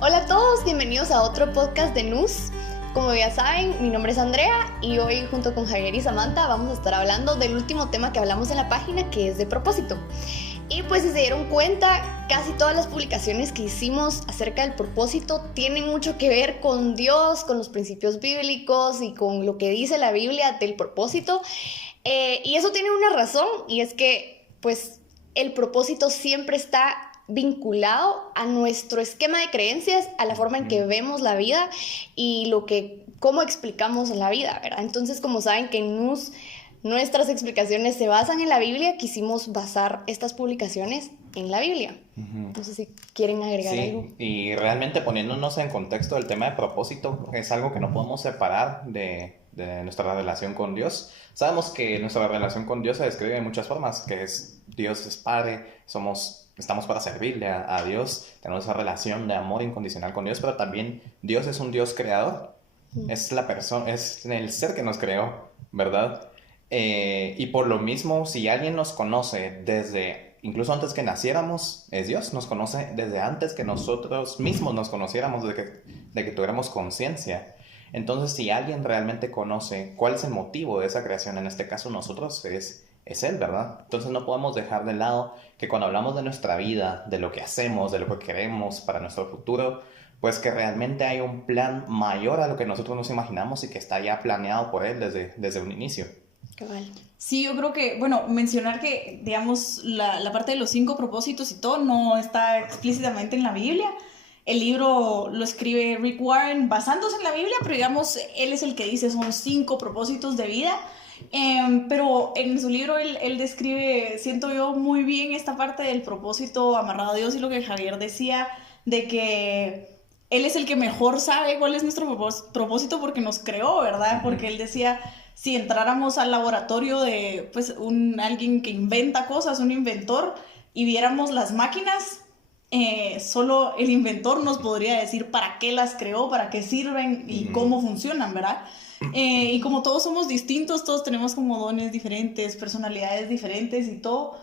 Hola a todos, bienvenidos a otro podcast de NUS. Como ya saben, mi nombre es Andrea y hoy junto con Javier y Samantha vamos a estar hablando del último tema que hablamos en la página, que es de propósito. Y pues si se dieron cuenta, casi todas las publicaciones que hicimos acerca del propósito tienen mucho que ver con Dios, con los principios bíblicos y con lo que dice la Biblia del propósito. Y eso tiene una razón, y es que pues el propósito siempre está vinculado a nuestro esquema de creencias, a la forma en que vemos la vida y cómo explicamos la vida, ¿verdad? Entonces, como saben que en NUS nuestras explicaciones se basan en la Biblia, quisimos basar estas publicaciones en la Biblia. No sé si quieren agregar algo. Sí, y realmente poniéndonos en contexto del tema de propósito, es algo que no podemos separar de nuestra relación con Dios. Sabemos que nuestra relación con Dios se describe de muchas formas, que es Dios es Padre, estamos para servirle a Dios, tenemos esa relación de amor incondicional con Dios, pero también Dios es un Dios creador, es la persona, es el ser que nos creó, ¿verdad? Y por lo mismo, si alguien nos conoce incluso antes que naciéramos, es Dios, nos conoce desde antes que nosotros mismos nos conociéramos, de que tuviéramos conciencia. Entonces, si alguien realmente conoce cuál es el motivo de esa creación, en este caso nosotros, es Él, ¿verdad? Entonces no podemos dejar de lado que cuando hablamos de nuestra vida, de lo que hacemos, de lo que queremos para nuestro futuro, pues que realmente hay un plan mayor a lo que nosotros nos imaginamos y que está ya planeado por Él desde un inicio. Cabal. Sí, yo creo que, mencionar que, digamos, la parte de los 5 propósitos y todo no está explícitamente en la Biblia. El libro lo escribe Rick Warren basándose en la Biblia, pero digamos, él es el que dice son 5 propósitos de vida. Pero en su libro él describe, siento yo, muy bien esta parte del propósito amarrado a Dios y lo que Javier decía, de que él es el que mejor sabe cuál es nuestro propósito porque nos creó, ¿verdad? Porque él decía, si entráramos al laboratorio de pues, alguien que inventa cosas, un inventor, y viéramos las máquinas, solo el inventor nos podría decir para qué las creó, para qué sirven y cómo funcionan, ¿verdad? Y como todos somos distintos, todos tenemos como dones diferentes, personalidades diferentes y todo,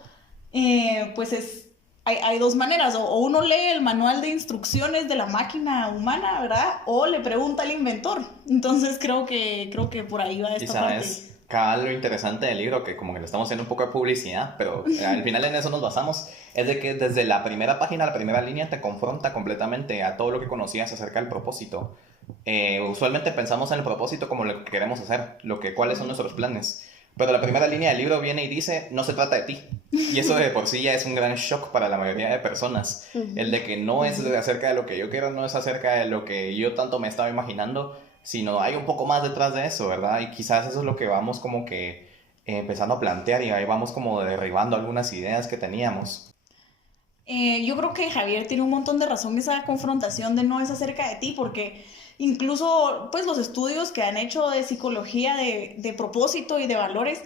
pues hay 2 maneras, o uno lee el manual de instrucciones de la máquina humana, ¿verdad? O le pregunta al inventor. Entonces creo que por ahí va esta parte. Y sabes, lo interesante del libro, que como que le estamos haciendo un poco de publicidad, pero al final en eso nos basamos, es de que desde la primera página, la primera línea, te confronta completamente a todo lo que conocías acerca del propósito. Usualmente pensamos en el propósito como lo que queremos hacer, cuáles son nuestros planes. Pero la primera línea del libro viene y dice, no se trata de ti. Y eso de por sí ya es un gran shock para la mayoría de personas. El de que no es acerca de lo que yo quiero, no es acerca de lo que yo tanto me estaba imaginando, sino hay un poco más detrás de eso, ¿verdad? Y quizás eso es lo que vamos como que empezando a plantear y ahí vamos como derribando algunas ideas que teníamos. Yo creo que Javier tiene un montón de razón esa confrontación de no es acerca de ti, porque incluso pues los estudios que han hecho de psicología de propósito y de valores,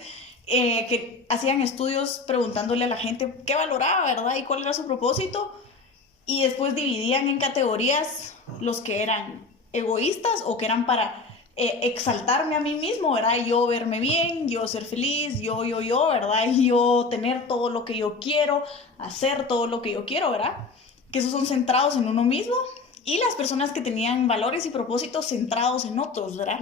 que hacían estudios preguntándole a la gente qué valoraba, ¿verdad? Y cuál era su propósito, y después dividían en categorías los que eran egoístas o que eran para exaltarme a mí mismo, ¿verdad? Yo verme bien, yo ser feliz, yo, ¿verdad? Yo tener todo lo que yo quiero, hacer todo lo que yo quiero, ¿verdad? Que esos son centrados en uno mismo. Y las personas que tenían valores y propósitos centrados en otros, ¿verdad?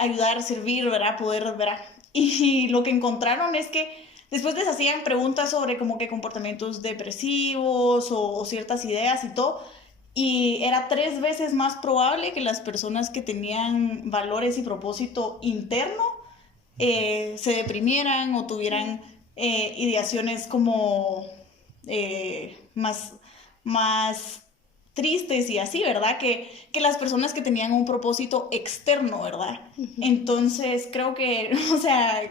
Ayudar, servir, ¿verdad? Poder, ¿verdad? Y lo que encontraron es que después les hacían preguntas sobre como que comportamientos depresivos o ciertas ideas y todo. Y era 3 veces más probable que las personas que tenían valores y propósito interno se deprimieran o tuvieran ideaciones como más tristes y así, ¿verdad? Que las personas que tenían un propósito externo, ¿verdad? Entonces creo que, o sea,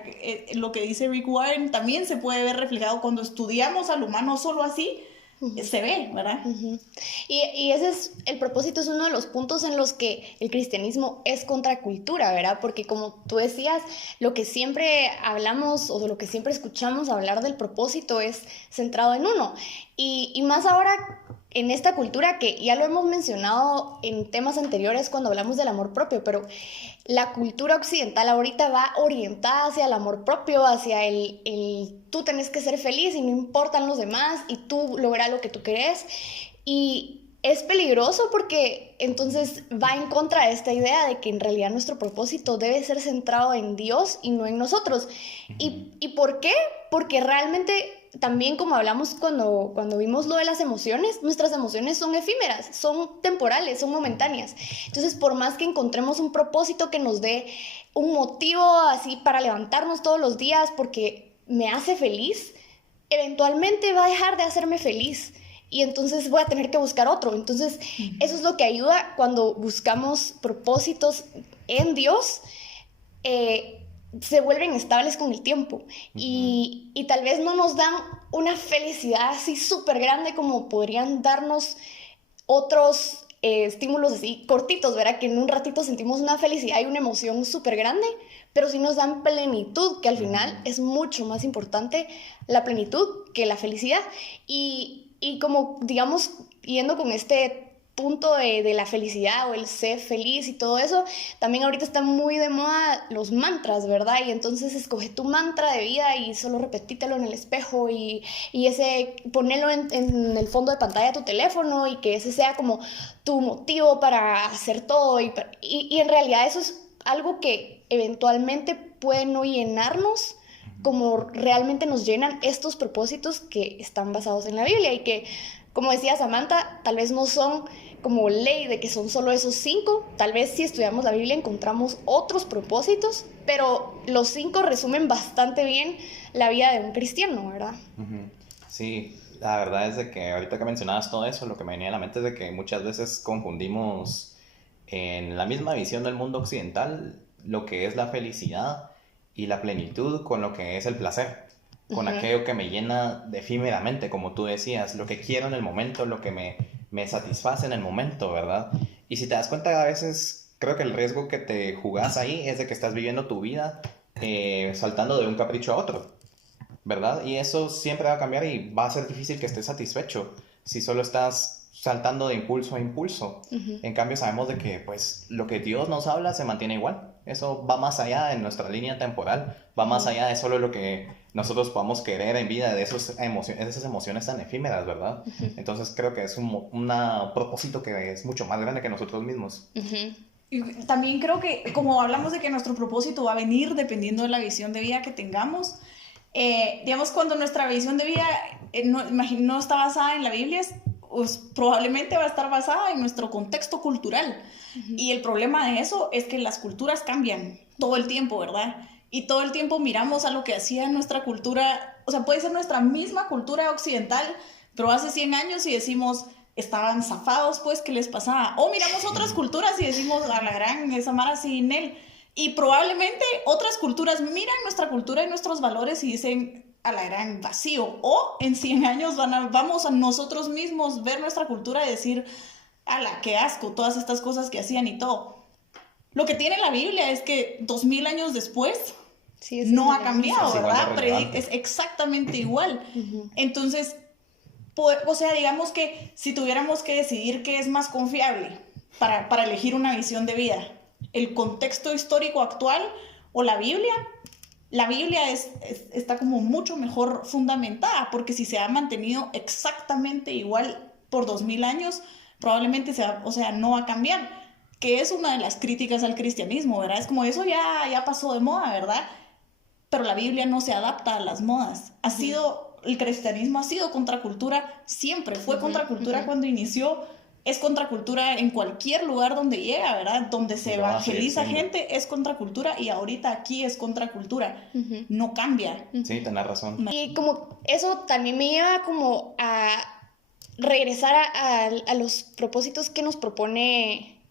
lo que dice Rick Warren también se puede ver reflejado cuando estudiamos al humano solo así, se ve, ¿verdad? Y el propósito es uno de los puntos en los que el cristianismo es contracultura, ¿verdad? Porque como tú decías, lo que siempre hablamos o lo que siempre escuchamos hablar del propósito es centrado en uno. Y más ahora en esta cultura que ya lo hemos mencionado en temas anteriores cuando hablamos del amor propio, pero la cultura occidental ahorita va orientada hacia el amor propio, hacia el tú tenés que ser feliz y no importan los demás y tú lograr lo que tú querés. Y es peligroso porque entonces va en contra de esta idea de que en realidad nuestro propósito debe ser centrado en Dios y no en nosotros. ¿Y por qué? Porque realmente también, como hablamos cuando vimos lo de las emociones, nuestras emociones son efímeras, son temporales, son momentáneas. Entonces, por más que encontremos un propósito que nos dé un motivo así para levantarnos todos los días porque me hace feliz, eventualmente va a dejar de hacerme feliz. Y entonces voy a tener que buscar otro. Entonces, eso es lo que ayuda cuando buscamos propósitos en Dios. Se vuelven estables con el tiempo. Y tal vez no nos dan una felicidad así súper grande como podrían darnos otros estímulos así cortitos, ¿verdad? Que en un ratito sentimos una felicidad y una emoción súper grande, pero sí nos dan plenitud, que al final es mucho más importante la plenitud que la felicidad. Y como, digamos, yendo con este punto de la felicidad o el ser feliz y todo eso, también ahorita está muy de moda los mantras, ¿verdad? Y entonces escoge tu mantra de vida y solo repetítelo en el espejo y ese, ponelo en el fondo de pantalla de tu teléfono y que ese sea como tu motivo para hacer todo. Y en realidad eso es algo que eventualmente puede no llenarnos como realmente nos llenan estos propósitos que están basados en la Biblia y que, como decía Samantha, tal vez no son como ley de que son solo esos 5. Tal vez si estudiamos la Biblia encontramos otros propósitos, pero los 5 resumen bastante bien la vida de un cristiano, ¿verdad? Sí, la verdad es de que ahorita que mencionabas todo eso, lo que me venía a la mente es de que muchas veces confundimos en la misma visión del mundo occidental lo que es la felicidad y la plenitud con lo que es el placer, con aquello que me llena efímeramente, como tú decías, lo que quiero en el momento, lo que me satisface en el momento, ¿verdad? Y si te das cuenta, a veces creo que el riesgo que te jugás ahí es de que estás viviendo tu vida saltando de un capricho a otro, ¿verdad? Y eso siempre va a cambiar y va a ser difícil que estés satisfecho si solo estás saltando de impulso a impulso. En cambio, sabemos de que pues lo que Dios nos habla se mantiene igual. Eso va más allá de nuestra línea temporal, va más allá de solo lo que nosotros podamos querer en vida, de esas emociones tan efímeras, ¿verdad? Entonces creo que es un propósito que es mucho más grande que nosotros mismos. Y también creo que, como hablamos de que nuestro propósito va a venir dependiendo de la visión de vida que tengamos, digamos, cuando nuestra visión de vida no está basada en la Biblia, pues probablemente va a estar basada en nuestro contexto cultural. Y el problema de eso es que las culturas cambian todo el tiempo, ¿verdad? Y todo el tiempo miramos a lo que hacía nuestra cultura, o sea, puede ser nuestra misma cultura occidental, pero hace 100 años y decimos, estaban zafados, pues, ¿qué les pasaba? O miramos otras culturas y decimos, a la gran, esa mara sin él. Y probablemente otras culturas miran nuestra cultura y nuestros valores y dicen, a la gran vacío. O en 100 años vamos a nosotros mismos ver nuestra cultura y decir, ala, qué asco, todas estas cosas que hacían y todo. Lo que tiene la Biblia es que 2000 años después no ha cambiado, ¿verdad? Es exactamente igual. Entonces, o sea, digamos que si tuviéramos que decidir qué es más confiable para elegir una visión de vida, el contexto histórico actual o la Biblia está como mucho mejor fundamentada, porque si se ha mantenido exactamente igual por 2000 años, probablemente no va a cambiar, que es una de las críticas al cristianismo, ¿verdad? Es como eso ya pasó de moda, ¿verdad? Pero la Biblia no se adapta a las modas. El cristianismo ha sido contracultura siempre, fue contracultura cuando inició, es contracultura en cualquier lugar donde llega, ¿verdad? Donde se evangeliza gente es contracultura y ahorita aquí es contracultura. No cambia. Sí, tenés razón. Y como eso también me lleva como a regresar a los propósitos que nos propone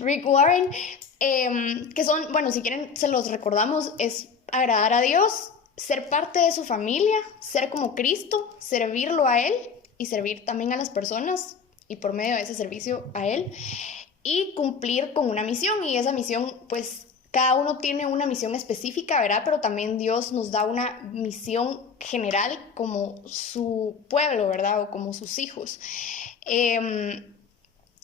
Rick Warren, que son, bueno, si quieren se los recordamos, es agradar a Dios, ser parte de su familia, ser como Cristo, servirlo a Él y servir también a las personas y por medio de ese servicio a Él y cumplir con una misión, y esa misión pues cada uno tiene una misión específica, ¿verdad? Pero también Dios nos da una misión general como su pueblo, ¿verdad? O como sus hijos.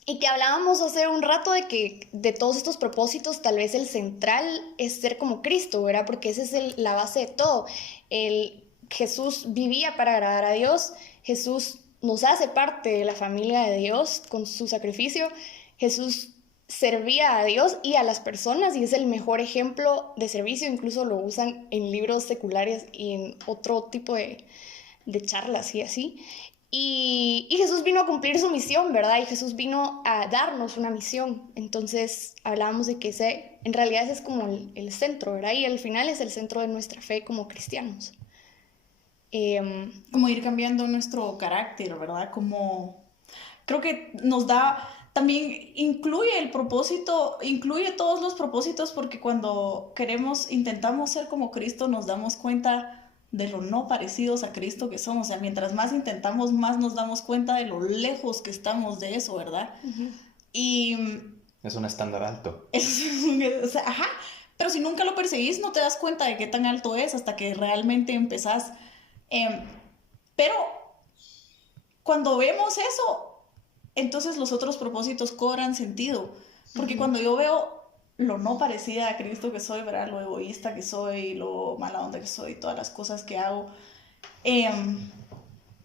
Y que hablábamos hace un rato de que de todos estos propósitos tal vez el central es ser como Cristo, ¿verdad? Porque esa es la base de todo. Jesús vivía para agradar a Dios, Jesús nos hace parte de la familia de Dios con su sacrificio. Jesús servía a Dios y a las personas y es el mejor ejemplo de servicio. Incluso lo usan en libros seculares y en otro tipo de charlas y así. Y Jesús vino a cumplir su misión, ¿verdad? Y Jesús vino a darnos una misión. Entonces hablábamos de que en realidad ese es como el centro, ¿verdad? Y al final es el centro de nuestra fe como cristianos. Como ir cambiando nuestro carácter, ¿verdad? Como creo que nos da, también incluye el propósito, incluye todos los propósitos, porque cuando intentamos ser como Cristo, nos damos cuenta de lo no parecidos a Cristo que somos. O sea, mientras más intentamos, más nos damos cuenta de lo lejos que estamos de eso, ¿verdad? Uh-huh. Y es un estándar alto. O sea, ajá, pero si nunca lo perseguís, no te das cuenta de qué tan alto es hasta que realmente empezás. Pero cuando vemos eso, entonces los otros propósitos cobran sentido. Porque uh-huh. Cuando yo veo lo no parecida a Cristo que soy, ¿verdad? Lo egoísta que soy, lo mala onda que soy, todas las cosas que hago,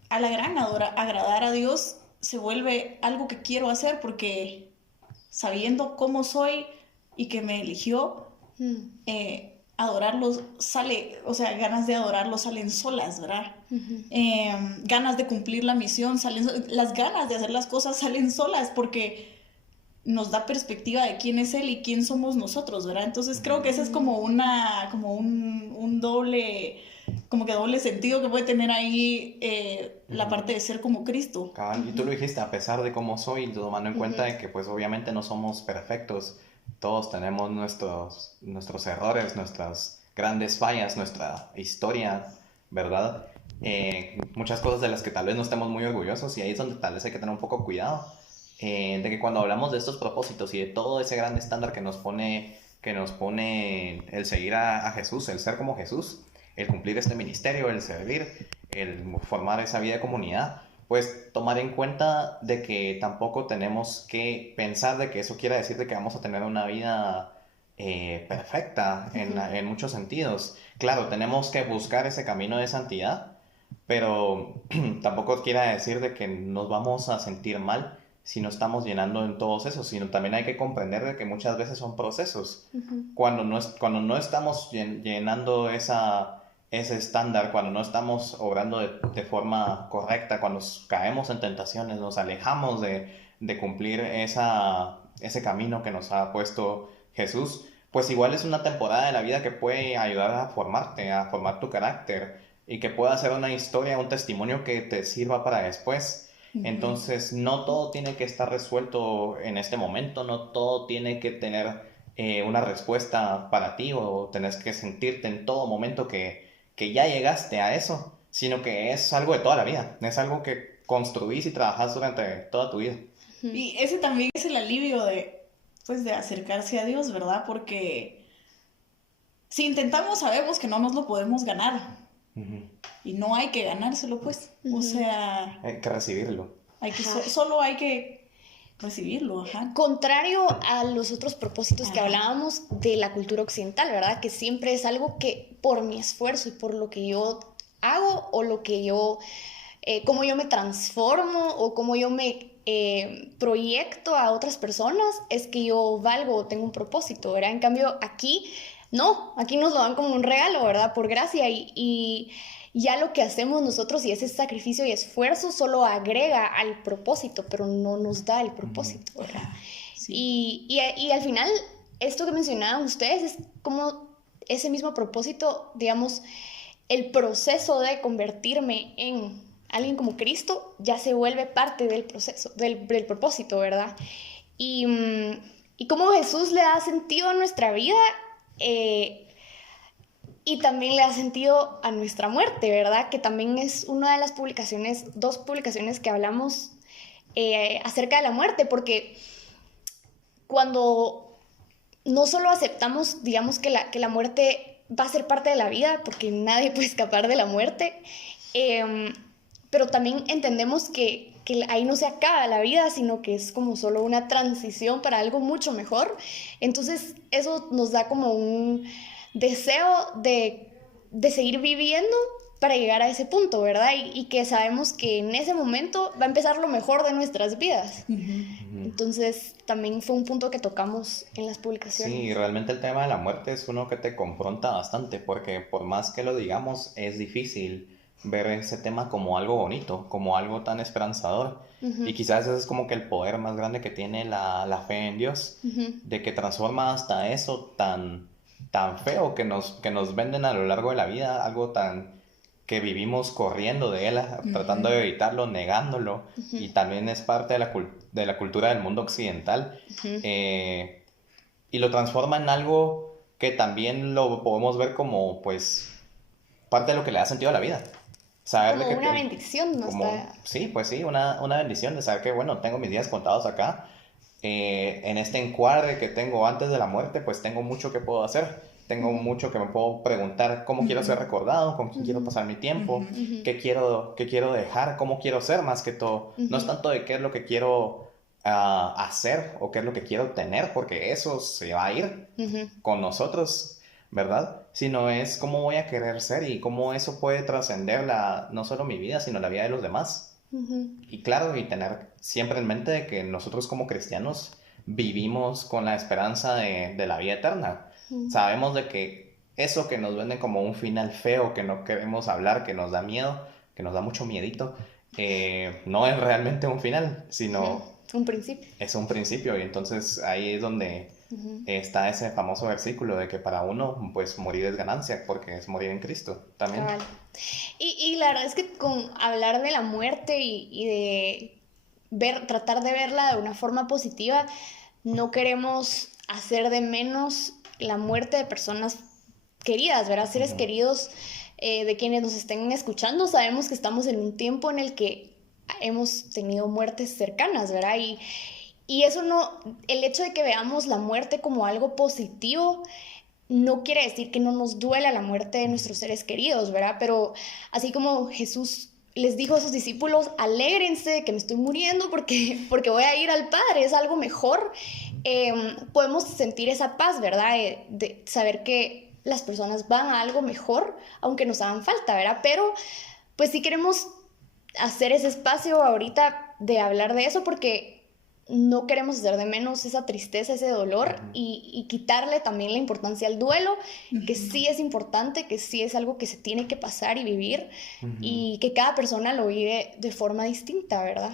a la gran agradar a Dios se vuelve algo que quiero hacer, porque sabiendo cómo soy y que me eligió, adorarlos sale, o sea, ganas de adorarlos salen solas, ¿verdad? Uh-huh. Ganas de cumplir la misión las ganas de hacer las cosas salen solas, porque nos da perspectiva de quién es Él y quién somos nosotros, ¿verdad? Entonces creo que ese es como un doble, como que doble sentido que puede tener ahí la parte de ser como Cristo. Cabal, y tú lo dijiste, a pesar de cómo soy, tomando en cuenta de que pues obviamente no somos perfectos, todos tenemos nuestros errores, nuestras grandes fallas, nuestra historia, ¿verdad? Muchas cosas de las que tal vez no estemos muy orgullosos, y ahí es donde tal vez hay que tener un poco cuidado. De que cuando hablamos de estos propósitos y de todo ese gran estándar que nos pone el seguir a Jesús, el ser como Jesús, el cumplir este ministerio, el servir, el formar esa vida de comunidad, pues tomar en cuenta de que tampoco tenemos que pensar de que eso quiera decir de que vamos a tener una vida perfecta en muchos sentidos. Claro, tenemos que buscar ese camino de santidad, pero tampoco quiera decir de que nos vamos a sentir mal si no estamos llenando en todos esos, sino también hay que comprender de que muchas veces son procesos. Uh-huh. Cuando no estamos llenando ese estándar, cuando no estamos obrando de forma correcta, cuando caemos en tentaciones, nos alejamos de cumplir ese camino que nos ha puesto Jesús, pues igual es una temporada de la vida que puede ayudar a formarte, a formar tu carácter, y que pueda ser una historia, un testimonio que te sirva para después. Entonces no todo tiene que estar resuelto en este momento, no todo tiene que tener una respuesta para ti, o tenés que sentirte en todo momento que ya llegaste a eso, sino que es algo de toda la vida, es algo que construís y trabajás durante toda tu vida. Y ese también es el alivio de acercarse a Dios, ¿verdad? Porque si intentamos, sabemos que no nos lo podemos ganar. Uh-huh. Y no hay que ganárselo, pues. Uh-huh. O sea, hay que recibirlo. Solo hay que recibirlo. Ajá. Contrario a los otros propósitos que hablábamos de la cultura occidental, ¿verdad? Que siempre es algo que por mi esfuerzo y por lo que yo hago, o lo que yo, cómo yo me transformo, o cómo yo me proyecto a otras personas, es que yo valgo o tengo un propósito, ¿verdad? En cambio, aquí nos lo dan como un regalo, ¿verdad? Por gracia, y ya lo que hacemos nosotros y ese sacrificio y esfuerzo solo agrega al propósito, pero no nos da el propósito, ¿verdad? Sí. Y al final, esto que mencionaban ustedes es como ese mismo propósito, digamos, el proceso de convertirme en alguien como Cristo ya se vuelve parte del proceso, del propósito, ¿verdad? Y cómo Jesús le da sentido a nuestra vida, y también le da sentido a nuestra muerte, ¿verdad? Que también es una de las dos publicaciones que hablamos acerca de la muerte, porque cuando no solo aceptamos, digamos, que la muerte va a ser parte de la vida, porque nadie puede escapar de la muerte, pero también entendemos que ahí no se acaba la vida, sino que es como solo una transición para algo mucho mejor. Entonces eso nos da como un deseo de seguir viviendo para llegar a ese punto, ¿verdad? Y que sabemos que en ese momento va a empezar lo mejor de nuestras vidas. Entonces, también fue un punto que tocamos en las publicaciones. Sí, realmente el tema de la muerte es uno que te confronta bastante, porque por más que lo digamos, es difícil ver ese tema como algo bonito, como algo tan esperanzador. Y quizás ese es como que el poder más grande que tiene la fe en Dios, de que transforma hasta eso tan feo que nos venden a lo largo de la vida, algo tan que vivimos corriendo de él, tratando de evitarlo, negándolo, y también es parte de la cultura del mundo occidental, y lo transforma en algo que también lo podemos ver como, pues, parte de lo que le da sentido a la vida. Saber como de que una bendición, ¿no? Sí, pues sí, una bendición de saber que, bueno, tengo mis días contados acá, en este encuadre que tengo antes de la muerte, pues tengo mucho que puedo hacer. Tengo mucho que me puedo preguntar cómo quiero ser recordado, con quién quiero pasar mi tiempo, qué quiero dejar, cómo quiero ser más que todo. No es tanto de qué es lo que quiero hacer o qué es lo que quiero tener, porque eso se va a ir con nosotros, ¿verdad? Sino es cómo voy a querer ser y cómo eso puede trascender no solo mi vida, sino la vida de los demás. Y claro, y tener siempre en mente de que nosotros como cristianos vivimos con la esperanza de la vida eterna. Sabemos de que eso que nos venden como un final feo, que no queremos hablar, que nos da miedo, que nos da mucho miedito, no es realmente un final, sino un principio. Es un principio, y entonces ahí es donde está ese famoso versículo de que para uno, pues morir es ganancia, porque es morir en Cristo también. Cabal. Y la verdad es que con hablar de la muerte y de tratar de verla de una forma positiva, no queremos hacer de menos la muerte de personas queridas, ¿verdad? Seres queridos de quienes nos estén escuchando. Sabemos que estamos en un tiempo en el que hemos tenido muertes cercanas, ¿verdad? Y eso no, el hecho de que veamos la muerte como algo positivo no quiere decir que no nos duela la muerte de nuestros seres queridos, ¿verdad? Pero así como Jesús les dijo a sus discípulos, alégrense de que me estoy muriendo porque voy a ir al Padre, es algo mejor. Podemos sentir esa paz, ¿verdad? De saber que las personas van a algo mejor, aunque nos hagan falta, ¿verdad? Pero pues sí queremos hacer ese espacio ahorita de hablar de eso porque no queremos hacer de menos esa tristeza, ese dolor y quitarle también la importancia al duelo, que sí es importante, que sí es algo que se tiene que pasar y vivir y que cada persona lo vive de forma distinta, ¿verdad?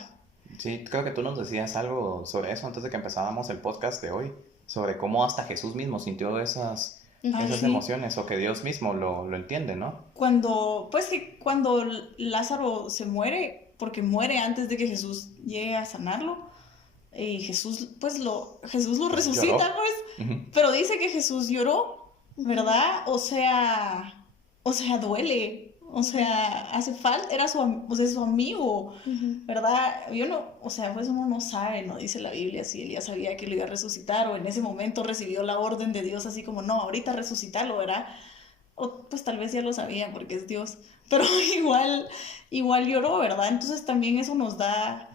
Sí, creo que tú nos decías algo sobre eso antes de que empezábamos el podcast de hoy, sobre cómo hasta Jesús mismo sintió esas emociones, o que Dios mismo lo entiende, ¿no? Cuando Lázaro se muere, porque muere antes de que Jesús llegue a sanarlo, y Jesús lo resucita, lloró. pues, pero dice que Jesús lloró, ¿verdad? O sea, duele, o sea, hace falta, era su amigo, ¿verdad? Pues uno no sabe, no dice la Biblia si él ya sabía que lo iba a resucitar, o en ese momento recibió la orden de Dios así como, no, ahorita resucítalo, ¿verdad? O pues tal vez ya lo sabía porque es Dios, pero igual lloró, ¿verdad? Entonces también eso nos da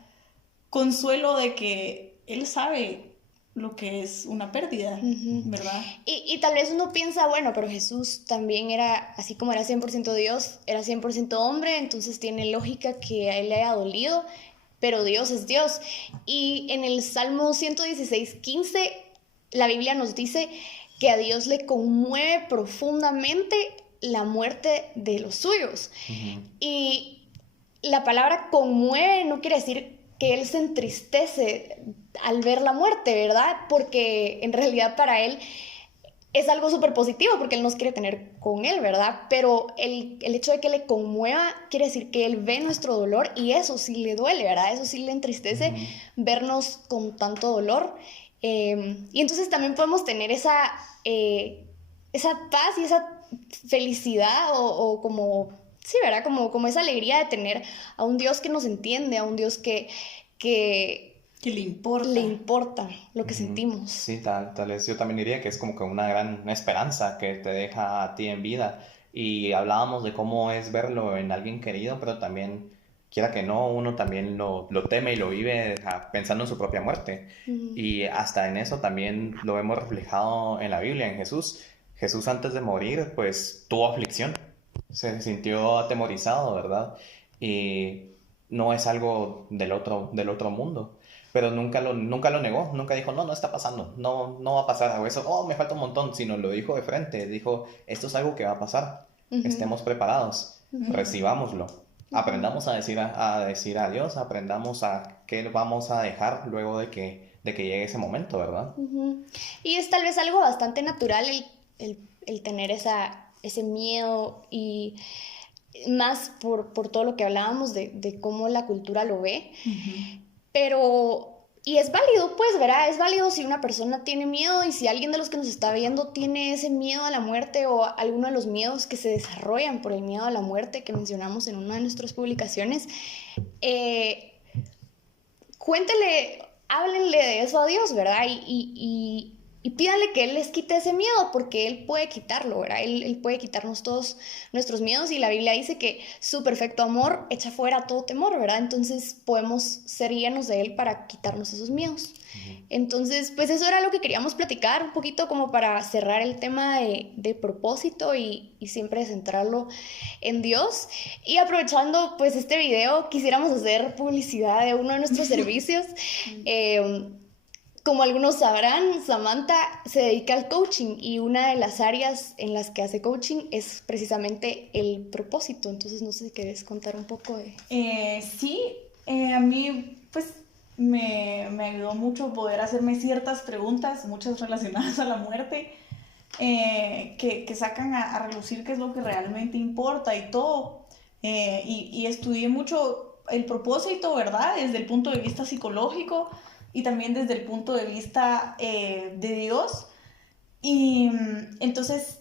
consuelo de que él sabe lo que es una pérdida, ¿verdad? Y tal vez uno piensa, bueno, pero Jesús también era, así como era 100% Dios, era 100% hombre, entonces tiene lógica que a él le haya dolido, pero Dios es Dios. Y en el Salmo 116:15, la Biblia nos dice que a Dios le conmueve profundamente la muerte de los suyos. Y la palabra conmueve no quiere decir que él se entristece al ver la muerte, ¿verdad? Porque en realidad para él es algo súper positivo porque él nos quiere tener con él, ¿verdad? Pero el hecho de que le conmueva quiere decir que él ve nuestro dolor y eso sí le duele, ¿verdad? Eso sí le entristece vernos con tanto dolor. Y entonces también podemos tener esa paz y esa felicidad o como... Sí, ¿verdad? Como esa alegría de tener a un Dios que nos entiende, a un Dios que le importa lo que sentimos. Sí, tal vez yo también diría que es como que una gran esperanza que te deja a ti en vida. Y hablábamos de cómo es verlo en alguien querido, pero también, quiera que no, uno también lo teme y lo vive pensando en su propia muerte. Y hasta en eso también lo vemos reflejado en la Biblia, en Jesús. Jesús antes de morir, pues tuvo aflicción. se sintió atemorizado, ¿verdad? Y no es algo del otro mundo. Pero nunca lo negó, nunca dijo, no, no está pasando, no, no va a pasar algo eso, oh, me falta un montón, sino lo dijo de frente, dijo, esto es algo que va a pasar, estemos preparados, recibámoslo, aprendamos a decir adiós, aprendamos a qué vamos a dejar luego de que llegue ese momento, ¿verdad? Y es tal vez algo bastante natural el tener ese miedo y más por todo lo que hablábamos de cómo la cultura lo ve. Pero, y es válido, pues, ¿verdad? Es válido si una persona tiene miedo y si alguien de los que nos está viendo tiene ese miedo a la muerte o alguno de los miedos que se desarrollan por el miedo a la muerte que mencionamos en una de nuestras publicaciones, cuéntele, háblenle de eso a Dios, ¿verdad? Y pídanle que Él les quite ese miedo, porque Él puede quitarlo, ¿verdad? Él puede quitarnos todos nuestros miedos, y la Biblia dice que su perfecto amor echa fuera todo temor, ¿verdad? Entonces podemos ser llenos de Él para quitarnos esos miedos. Entonces, pues eso era lo que queríamos platicar, un poquito como para cerrar el tema de propósito y siempre centrarlo en Dios. Y aprovechando pues este video, quisiéramos hacer publicidad de uno de nuestros servicios. Como algunos sabrán, Samantha se dedica al coaching y una de las áreas en las que hace coaching es precisamente el propósito. Entonces, no sé si querés contar un poco de... Sí, a mí pues me ayudó mucho poder hacerme ciertas preguntas, muchas relacionadas a la muerte, que sacan a relucir qué es lo que realmente importa y todo. Y estudié mucho el propósito, ¿verdad? Desde el punto de vista psicológico, y también desde el punto de vista de Dios. Y entonces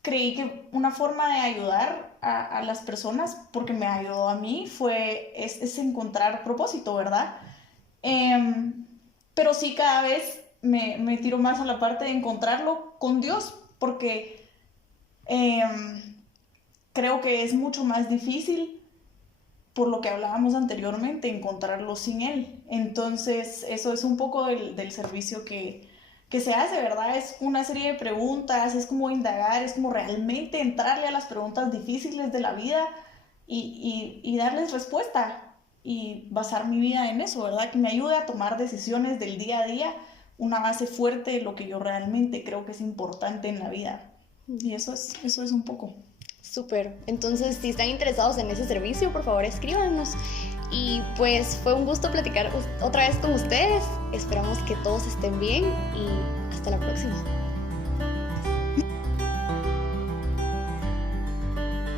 creí que una forma de ayudar a las personas, porque me ayudó a mí, es encontrar propósito, ¿verdad? Pero sí, cada vez me tiro más a la parte de encontrarlo con Dios, porque creo que es mucho más difícil, por lo que hablábamos anteriormente, encontrarlo sin Él. Entonces, eso es un poco del servicio que se hace, ¿verdad? Es una serie de preguntas, es como indagar, es como realmente entrarle a las preguntas difíciles de la vida y darles respuesta y basar mi vida en eso, ¿verdad? Que me ayude a tomar decisiones del día a día, una base fuerte de lo que yo realmente creo que es importante en la vida. Y eso es un poco. Súper. Entonces, si están interesados en ese servicio, por favor escríbanos. Y pues fue un gusto platicar otra vez con ustedes. Esperamos que todos estén bien y hasta la próxima.